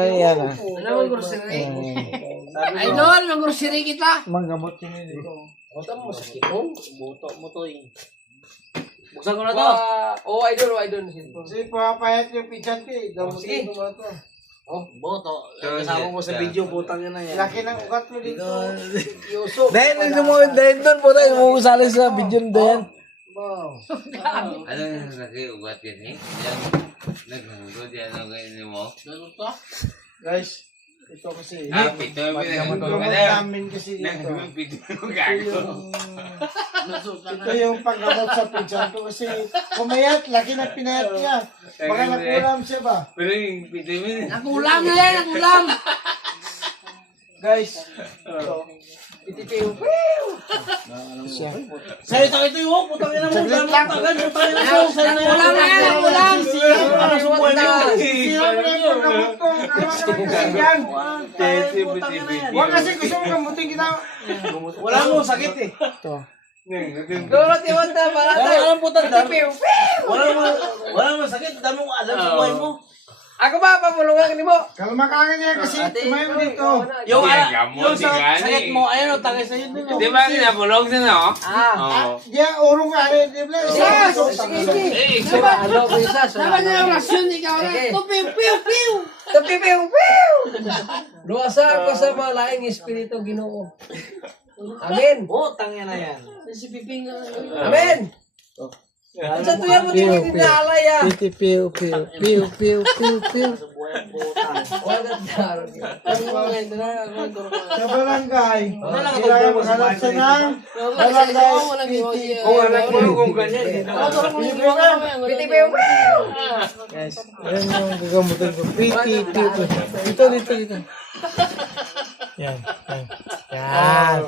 Ayan ah. Ano ang grocery? Idol, ang grocery kita. Manggamot yun yun. Buto mo sa kitong. Buto mo to eh. Buksan ko na to. Oo, idol. Kasi papayat yung pichan ko eh. Sige. Oh, boto. Kasama mo sa video, butang yun na yan. Laki ng ugat mo dito. Yuso. Dahil dahil doon po tayo umuusali sa video na yan. Wow. Ano yung laki ugat yan eh? Yan, naghungod yan ang ganyan mo. Ganun to? Guys, ito kasi. Ah, pito yung Paggamot pinagungod ka na. namin kasi dito. Naghungod pito yung Ito gago. yung, ito yung paggamot sa pichan ko kasi pumayat, laki na pinayat niya. Baka nakulam siya ba? Pero yung pito yung Nakulam na yan, nakulam. Guys, ito. Ititiw. Siya. Sa'yo, ito yung putang yun na mo. Saglit lang. Tagal mo tayo na siya. Nakulam na yan, nakulam. Para sa buhay mo. Sino mo na yung paggamot ko? Kawa naman kasi yan. Huwag kasi gusto mo gamutin kita. Wala mo, sakit eh. Ito. Duro, tiwan na, para tayo. Walang putang dami. Ititiw. Wala mo sakit. Dami mo alam sa buhay mo. Ako ba, papulungan ni mo? Kalma ka nga niya kasi tumayo mo dito. Yung Gamot, sa sigani. sakit mo, ayun o, tagay sa'yo din. Di ba kinapulog na no? Oo. Diya, urong nga rin. Yes! Sige! Diba? Ano ko isa? Dapat na yung rasyon, ikaw na. Tupiw-piw-piw! Tupiw-piw-piw! Luwasa ako sa mga laing espiritu, Ginoo. Amen! Butang yan na yan. Amen! Ang sa tuya mo din hindi naalay ah. Piu, piu, piu, piu, piu, piu. Wala daro. Ang mga ito na. Sa barangay, kailangan maghanap siya ng barangay PTP. Kung anak mo kung ganyan. Piti-piw-piw! Guys, Ayan yung gagamutin ko. PTP. Dito, dito, dito. Yan, yan. Yan.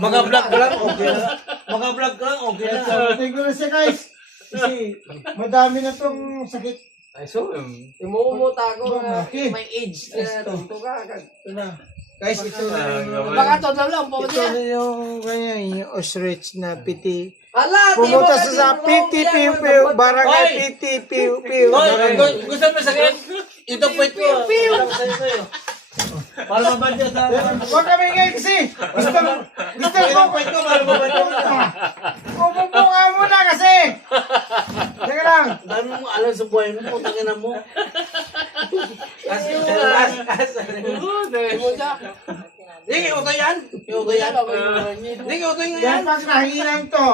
Mga-vlog ka lang, okay na. Mga-vlog ka lang, okay na. sagutin ko na siya guys. Kasi madami na tong sakit. Ay, so, imuumuta ko na Bakit? may age na tunto ka. Ito na. Guys, ito na yung... Baka to lang po Ito na yung kanya, yung Osrich na PT. Hala, Pumunta sa PTP, barangay PTP. Gusto mo sakit? Ito po ito. Sa'yo. Para mabadya sa... Huwag kami ngayon kasi. Gusto mo Ito po ito, para mabadya. Umupo nga muna kasi. Teka lang. Dami mo alam sa buhay mo, putangin na mo. Kasi Sige, uto yan. Uto yan. Sige, uto yan. Yan pag nahinginan to.